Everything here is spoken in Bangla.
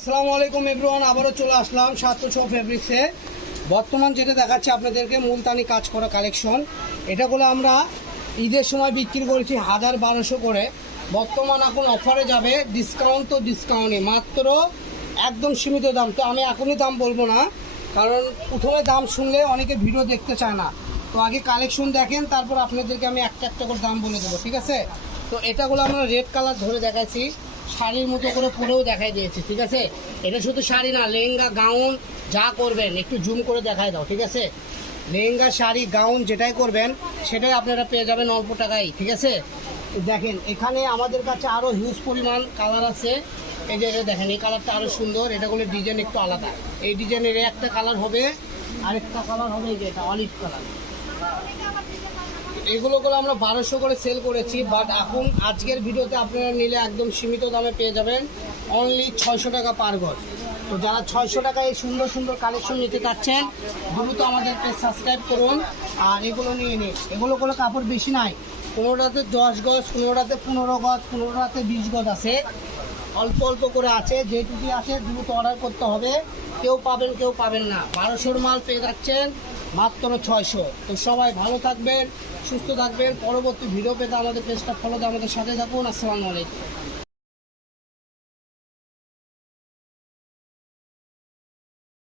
আসসালামু আলাইকুম এভরিওয়ান, আবারও চলে আসলাম 706 ফেব্রিক্সে। বর্তমান যেটা দেখাচ্ছি আপনাদেরকে মুলতানি কাজ করা কালেকশন, এটাগুলো আমরা ঈদের সময় বিক্রি করেছি 1000-1200 করে। বর্তমান এখন অফারে যাবে, ডিসকাউন্ট তো ডিসকাউন্টই, মাত্র একদম সীমিত দাম। তো আমি এখনই দাম বলবো না, কারণ প্রথমে দাম শুনলে অনেকে ভিডিও দেখতে চায় না। তো আগে কালেকশন দেখেন, তারপর আপনাদেরকে আমি একটা একটা করে দাম বলে দেবো, ঠিক আছে? তো এটাগুলো আমরা রেড কালার ধরে দেখাইছি, শাড়ির মতো করে পরেও দেখাই দিয়েছি, ঠিক আছে? এটা শুধু শাড়ি না, লেহেঙ্গা গাউন যা করবেন একটু জুম করে দেখাই দাও, ঠিক আছে? লেহেঙ্গা শাড়ি গাউন যেটাই করবেন সেটাই আপনারা পেয়ে যাবেন অল্প টাকায়, ঠিক আছে? দেখেন এখানে আমাদের কাছে আরও হিউজ পরিমাণ কালার আছে। এই যে দেখেন, এই কালারটা আরও সুন্দর, এটাগুলো ডিজাইন একটু আলাদা। এই ডিজাইনের একটা কালার হবে, আরেকটা কালার হবে এই যে এটা অলিভ কালার। এগুলোগুলো আমরা 1200 করে সেল করেছি, বাট এখন আজকের ভিডিওতে আপনারা নিলে একদম সীমিত দামে পেয়ে যাবেন, অনলি 600 টাকা পার গজ। তো যারা 600 টাকায় এই সুন্দর সুন্দর কালেকশন নিতে চাচ্ছেন, দ্রুত আমাদেরকে সাবস্ক্রাইব করুন আর এগুলো নিয়ে নিন। এগুলো কোনো কাপড় বেশি নাই, 15টাতে 10 গজ, 15টাতে 15 গজ, 15টাতে 20 গজ আছে, অল্প অল্প করে আছে। যেটুকু আছে দ্রুত অর্ডার করতে হবে, কেউ পাবেন কেউ পাবেন না। 1200 মাল পেয়ে যাচ্ছেন মাত্র 600। তো সবাই ভালো থাকবেন, সুস্থ থাকবেন। পরবর্তী ভিডিও পেতে আমাদের পেজটা ফলো দিয়ে আমাদের সাথে থাকুন। আসসালামু আলাইকুম।